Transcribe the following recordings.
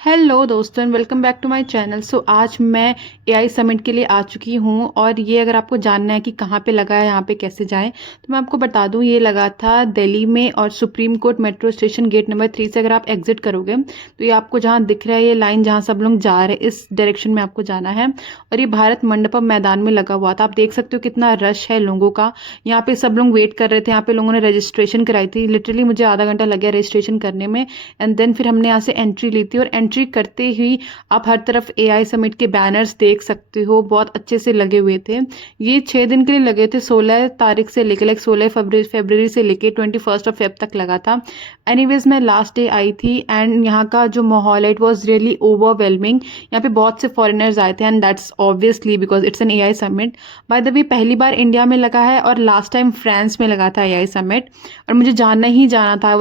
Hello दोस्तों, welcome back to my channel. आज मैं एआई समिट के लिए आ चुकी हूँ और ये अगर आपको जानना है कि कहाँ पे लगा है, यहाँ पे कैसे जाएं, तो मैं आपको बता दूँ। ये लगा था दिल्ली में और Supreme Court metro station gate number 3 से अगर आप एग्जिट करोगे तो ये आपको जहाँ दिख रहा है, ये लाइन जहाँ सब लोग जा रहे हैं, इस डायरेक्शन में आपको जाना है। और ये भारत मंडपम मैदान में लगा हुआ था। आप देख सकते हो कितना रश है लोगों का। यहाँ पे सब लोग वेट कर रहे थे। यहाँ पे लोगों ने रजिस्ट्रेशन कराई थी। लिटरली मुझे आधा घंटा लग गया रजिस्ट्रेशन करने में। एंड देन फिर हमने यहाँ से एंट्री ली थी और एंट्री करते ही आप हर तरफ एआई समिट के बैनर्स देख सकते हो, बहुत अच्छे से लगे हुए थे। ये 6 दिन के लिए लगे थे, 16 तारीख से लेकर 16 फरवरी से लेके 21 ऑफ फेब तक लगा था। एनीवेज मैं लास्ट डे आई थी एंड यहाँ का जो माहौल है इट वॉज रियली ओवरवेलमिंग। यहाँ पे बहुत से फॉरेनर्स आए थे and that's obviously because it's an AI summit. By the way पहली बार इंडिया में लगा है और लास्ट टाइम फ्रांस में लगा था एआई समिट। और मुझे जाना ही जाना था।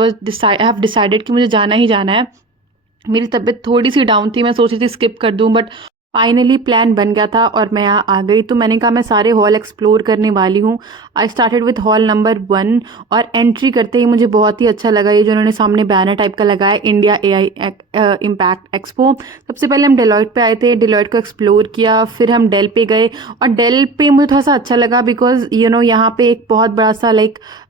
आई हैव डिसाइडेड कि मुझे जाना ही जाना है। मेरी तबीयत थोड़ी सी डाउन थी, मैं सोच रही थी स्किप कर दूं, बट फाइनली प्लान बन गया था और मैं यहाँ आ गई। तो मैंने कहा मैं सारे हॉल एक्सप्लोर करने वाली हूँ। I started with hall number 1 और एंट्री करते ही मुझे बहुत ही अच्छा लगा ये जो उन्होंने सामने बैनर टाइप का लगाया, इंडिया एआई इम्पैक्ट एक्सपो। सबसे पहले हम डेलॉयट पे आए थे, डेलॉयट को एक्सप्लोर किया, फिर हम डेल पे गए। और डेल पे मुझे थोड़ा सा अच्छा लगा बिकॉज यहाँ पे एक बहुत बड़ा सा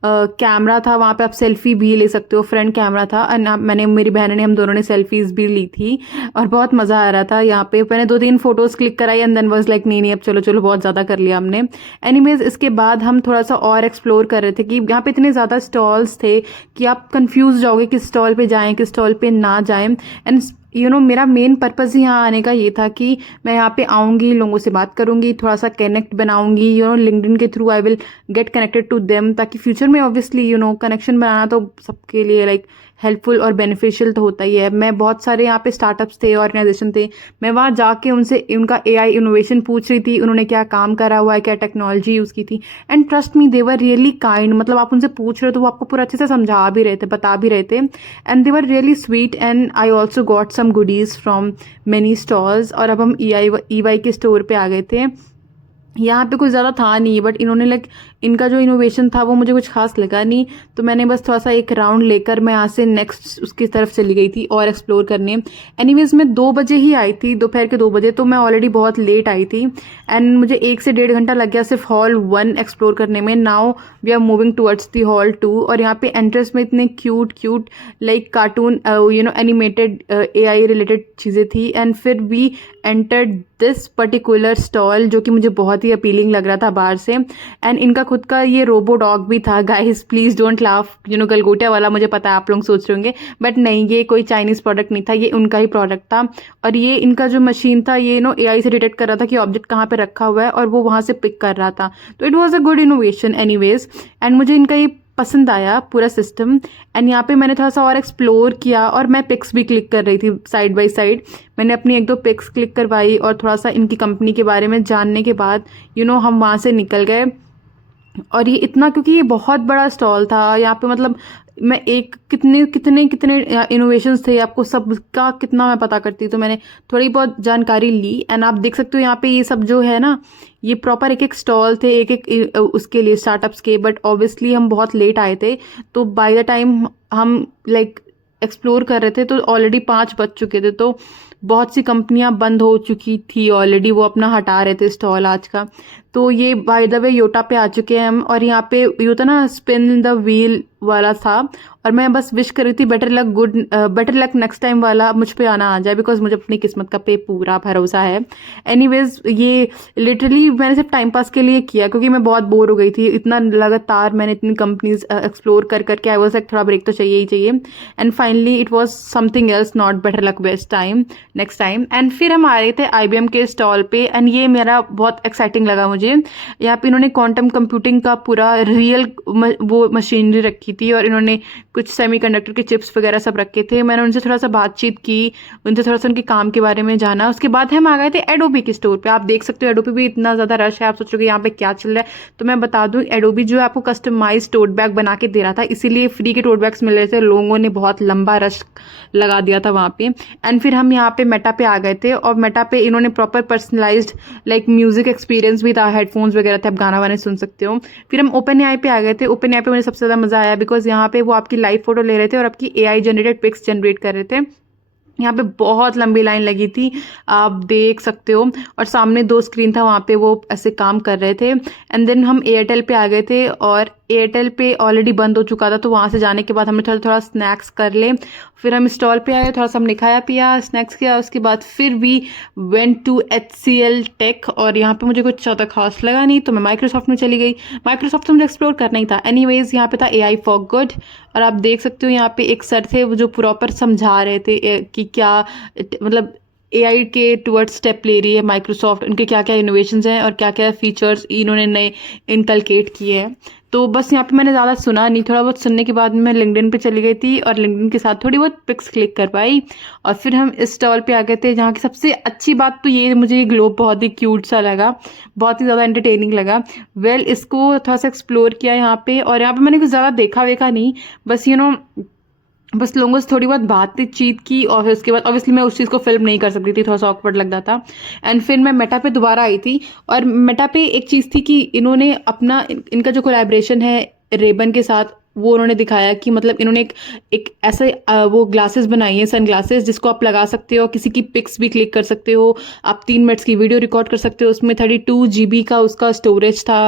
कैमरा था, वहाँ पे आप सेल्फी भी ले सकते हो, फ्रंट कैमरा था। और मैंने मेरी बहन ने हम दोनों ने सेल्फीज भी ली थी और बहुत मज़ा आ रहा था। यहाँ पे मैंने 2-3 फोटोज क्लिक कराई एंड देन वाज लाइक नहीं अब चलो चलो बहुत ज़्यादा कर लिया हमने। एनीवेज इसके बाद हम थोड़ा सा और एक्सप्लोर कर रहे थे कि यहाँ पे इतने ज़्यादा स्टॉल्स थे कि आप कंफ्यूज जाओगे किस स्टॉल पे जाएं किस स्टॉल पे ना जाएं। एंड मेरा मेन पर्पज़ ही यहाँ आने का ये था कि मैं यहाँ पे आऊँगी, लोगों से बात करूँगी, थोड़ा सा कनेक्ट बनाऊँगी। लिंक्डइन के through I will get connected to them, ताकि फ्यूचर में ऑब्वियसली कनेक्शन बनाना तो सबके लिए हेल्पफुल और बेनिफिशियल तो होता ही है। मैं बहुत सारे यहाँ पे स्टार्टअप्स थे, ऑर्गेनाइजेशन थे, मैं वहाँ जाके उनसे उनका एआई इनोवेशन पूछ रही थी, उन्होंने क्या काम करा हुआ है, क्या टेक्नोलॉजी यूज़ की थी। And trust me they were really kind. मतलब आप उनसे पूछ रहे हो तो वो आपको पूरा अच्छे से समझा भी रहे थे, बता भी रहे थे। And they were really sweet and I also got some goodies from many stalls. और अब हम ईवाई के स्टोर पे आ गए थे। यहाँ पे कुछ ज़्यादा था नहीं, बट इन्होंने इनका जो इनोवेशन था वो मुझे कुछ खास लगा नहीं। तो मैंने बस थोड़ा सा एक राउंड लेकर मैं यहाँ से नेक्स्ट उसकी तरफ चली गई थी और एक्सप्लोर करने। एनीवेज मैं 2 बजे ही आई थी, दोपहर के 2 बजे, तो मैं ऑलरेडी बहुत लेट आई थी। एंड मुझे 1 से 1.5 घंटा लग गया सिर्फ हॉल 1 एक्सप्लोर करने में। Now we are moving towards the hall 2। और यहाँ पे एंट्रेंस में इतने cute cartoon animated AI related चीज़ें थी। एंड फिर we entered this particular stall जो कि मुझे बहुत ही अपीलिंग लग रहा था बाहर से। एंड इनका खुद का ये रोबो डॉग भी था। Guys please don't laugh, Galgotia वाला मुझे पता है आप लोग सोच रहे होंगे, बट नहीं, ये कोई चाइनीज प्रोडक्ट नहीं था, ये उनका ही प्रोडक्ट था। और ये इनका जो मशीन था ये एआई से डिटेक्ट कर रहा था कि ऑब्जेक्ट कहाँ पे रखा हुआ है और वो वहाँ से पिक कर रहा था। तो it was a good innovation anyways. And मुझे इनका ये पसंद आया पूरा सिस्टम। एंड यहाँ पे मैंने थोड़ा सा और एक्सप्लोर किया और मैं पिक्स भी क्लिक कर रही थी साइड बाय साइड। मैंने अपनी 1-2 पिक्स क्लिक करवाई और थोड़ा सा इनकी कंपनी के बारे में जानने के बाद हम वहाँ से निकल गए। और ये इतना, क्योंकि ये बहुत बड़ा स्टॉल था यहाँ पे, मतलब मैं एक कितने कितने कितने इनोवेशंस थे, आपको सबका कितना मैं पता करती, तो मैंने थोड़ी बहुत जानकारी ली। एंड आप देख सकते हो यहाँ पे ये सब जो है ना, ये प्रॉपर एक स्टॉल थे, एक उसके लिए स्टार्टअप्स के। बट ऑब्वियसली हम बहुत लेट आए थे, तो बाय द टाइम हम एक्सप्लोर कर रहे थे तो ऑलरेडी 5 बज चुके थे। तो बहुत सी कंपनियां बंद हो चुकी थी ऑलरेडी, वो अपना हटा रहे थे स्टॉल आज का। तो ये बाय द वे योटा पे आ चुके हैं हम। और यहाँ पे ये होता ना स्पिन द व्हील वाला था, और मैं बस विश कर रही थी बेटर लक नेक्स्ट टाइम वाला मुझ पे आना आ जाए, बिकॉज मुझे अपनी किस्मत का पे पूरा भरोसा है। एनीवेज ये लिटरली मैंने सिर्फ टाइम पास के लिए किया, क्योंकि मैं बहुत बोर हो गई थी। इतना लगातार मैंने इतनी कंपनीज एक्सप्लोर कर करके आई वाज लाइक थोड़ा ब्रेक तो चाहिए ही चाहिए। And finally it was something else, not better luck best time next time. And फिर हम आ रहे थे आईबीएम के स्टॉल पे। एंड ये मेरा बहुत एक्साइटिंग लगा मुझे। यहाँ पे इन्होंने क्वांटम कंप्यूटिंग का पूरा रियल वो मशीनरी रखी थी, और इन्होंने कुछ सेमीकंडक्टर के चिप्स वगैरह सब रखे थे। मैंने उनसे थोड़ा सा बातचीत की, उनसे थोड़ा सा उनके काम के बारे में जाना। उसके बाद हम आ गए थे एडोबी के स्टोर पे। आप देख सकते हो एडोबी भी इतना ज़्यादा रश है, आप सोचोगे यहाँ पे क्या चल रहा है। तो मैं बता दूँ, एडोबी जो है आपको कस्टमाइज टोट बैग बना के दे रहा था, इसीलिए फ्री के टोट बैग्स मिल रहे थे। लोगों ने बहुत लंबा रश लगा दिया था वहाँ पे। एंड फिर हम यहाँ पे मेटा पे आ गए थे, और मेटा पे इन्होंने प्रॉपर पर्सनलाइज्ड म्यूजिक एक्सपीरियंस भी था, हेडफोन्स वगैरह थे, आप गाना वाने सुन सकते हो। फिर हम ओपन एआई पे आ गए थे। ओपन एआई पे मुझे सबसे ज़्यादा मज़ा आया, बिकॉज यहाँ पे वो आपकी लाइव फोटो ले रहे थे और आपकी एआई जनरेटेड पिक्स जनरेट कर रहे थे। यहाँ पे बहुत लंबी लाइन लगी थी, आप देख सकते हो। और सामने 2 स्क्रीन था, वहाँ पे वो ऐसे काम कर रहे थे। एंड देन हम एयरटेल पे आ गए थे और एयरटेल पे ऑलरेडी बंद हो चुका था, तो वहाँ से जाने के बाद हमने थोड़ा थोड़ा स्नैक्स कर ले। फिर हम स्टॉल पे आए, थोड़ा सा हमने खाया पिया, स्नैक्स किया। उसके बाद फिर we went to HCL Tech, और यहाँ पे मुझे कुछ ज़्यादा खास लगा नहीं, तो मैं माइक्रोसॉफ्ट में चली गई। माइक्रोसॉफ्ट तो मुझे एक्सप्लोर करना ही था। एनीवेज यहाँ पे था AI फॉर गुड, और आप देख सकते हो यहाँ पे एक सर थे वो जो प्रॉपर समझा रहे थे कि क्या मतलब AI के टुवर्ड्स स्टेप ले रही है माइक्रोसॉफ्ट, उनके क्या क्या इनोवेशंस हैं और क्या क्या फीचर्स इन्होंने नए इनकलकेट किए हैं। तो बस यहाँ पे मैंने ज़्यादा सुना नहीं, थोड़ा बहुत सुनने के बाद मैं लिंक्डइन पे चली गई थी और लिंक्डइन के साथ थोड़ी बहुत पिक्स क्लिक कर पाई। और फिर हम इस स्टॉल पे आ गए थे जहाँ की सबसे अच्छी बात तो ये, मुझे ये ग्लोब बहुत ही क्यूट सा लगा, बहुत ही ज़्यादा एंटरटेनिंग लगा। इसको थोड़ा सा एक्सप्लोर किया यहाँ पे, और यहाँ पे मैंने कुछ ज़्यादा देखा वेखा नहीं, बस बस लोगों से थोड़ी बहुत बातचीत की। और फिर उसके बाद ऑब्वियसली मैं उस चीज़ को फिल्म नहीं कर सकती थी, थोड़ा सा ऑकवर्ड लग रहा था। एंड फिर मैं मेटा पे दोबारा आई थी, और मेटा पे एक चीज़ थी कि इन्होंने अपना इनका जो कोलैबोरेशन है रेबन के साथ, वो उन्होंने दिखाया कि मतलब इन्होंने एक ऐसे वो ग्लासेस बनाई हैं, सन ग्लासेस, जिसको आप लगा सकते हो, किसी की पिक्स भी क्लिक कर सकते हो, आप 3 मिनट्स की वीडियो रिकॉर्ड कर सकते हो। उसमें 32 GB का उसका स्टोरेज था।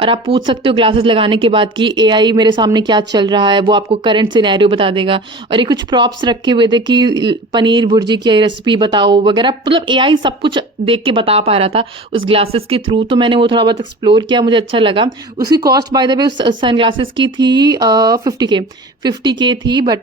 और आप पूछ सकते हो ग्लासेस लगाने के बाद कि AI मेरे सामने क्या चल रहा है, वो आपको करंट सिनेरियो बता देगा। और ये कुछ प्रॉप्स रखे हुए थे कि पनीर भुर्जी की रेसिपी बताओ वगैरह, मतलब AI सब कुछ देख के बता पा रहा था उस ग्लासेस के थ्रू। तो मैंने वो थोड़ा बहुत एक्सप्लोर किया, मुझे अच्छा लगा। उसकी कॉस्ट बाय द वे उस सन ग्लासेस की थी 50K थी, but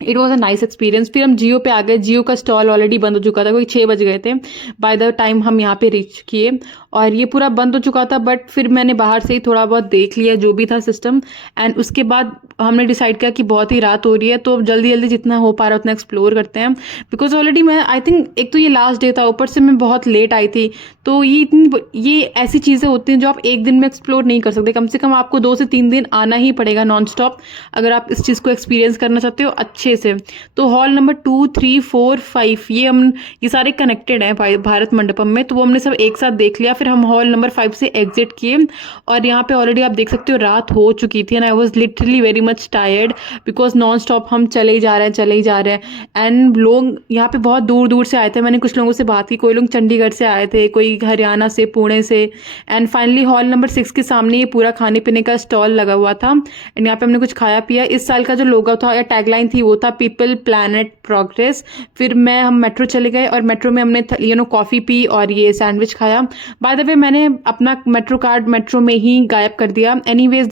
it was a nice experience. फिर हम जियो पे आ गए। जियो का स्टॉल ऑलरेडी बंद हो चुका था, कोई 6 बज गए थे बाय द टाइम हम यहाँ पे रीच किए, और ये पूरा बंद हो चुका था। बट फिर मैंने बाहर से ही थोड़ा बहुत देख लिया जो भी था सिस्टम, एंड उसके बाद हमने डिसाइड किया कि बहुत ही रात हो रही है, तो जल्दी जल्दी जितना हो पा रहा है उतना एक्सप्लोर करते हैं। बिकॉज ऑलरेडी मैं आई थिंक एक तो ये लास्ट डे था, ऊपर से मैं बहुत लेट आई थी, तो ये ऐसी चीज़ें होती हैं जो आप एक दिन में एक्सप्लोर नहीं कर सकते। कम से कम आपको 2 से 3 दिन आना ही पड़ेगा नॉन स्टॉप, अगर आप इस चीज़ को एक्सपीरियंस करना चाहते हो अच्छे से। तो हॉल नंबर 2, 3, 4, 5 ये सारे कनेक्टेड हैं भारत मंडपम में, तो वो हमने सब एक साथ देख लिया। फिर हम हॉल नंबर 5 से एग्जिट किए, और यहाँ पे ऑलरेडी आप देख सकते हो रात हो चुकी थी, and I was literally very much tired, because non stop हम चले ही जा रहे हैं। एंड लोग यहाँ पे बहुत दूर दूर से आए थे, मैंने कुछ लोगों से बात की, कोई लोग चंडीगढ़ से आए थे, कोई हरियाणा से, पुणे से। एंड फाइनली हॉल नंबर 6 के सामने ये पूरा खाने पीने का स्टॉल लगा हुआ था, एंड यहाँ पे हमने कुछ खाया पिया। इस साल का जो लोगो था या टैगलाइन थी वो था पीपल प्लैनेट प्रोग्रेस। फिर हम मेट्रो चले गए, और मेट्रो में हमने कॉफ़ी पी और ये सैंडविच खाया। बाय द वे मैंने अपना मेट्रो कार्ड मेट्रो में ही गायब कर दिया। एनीवेज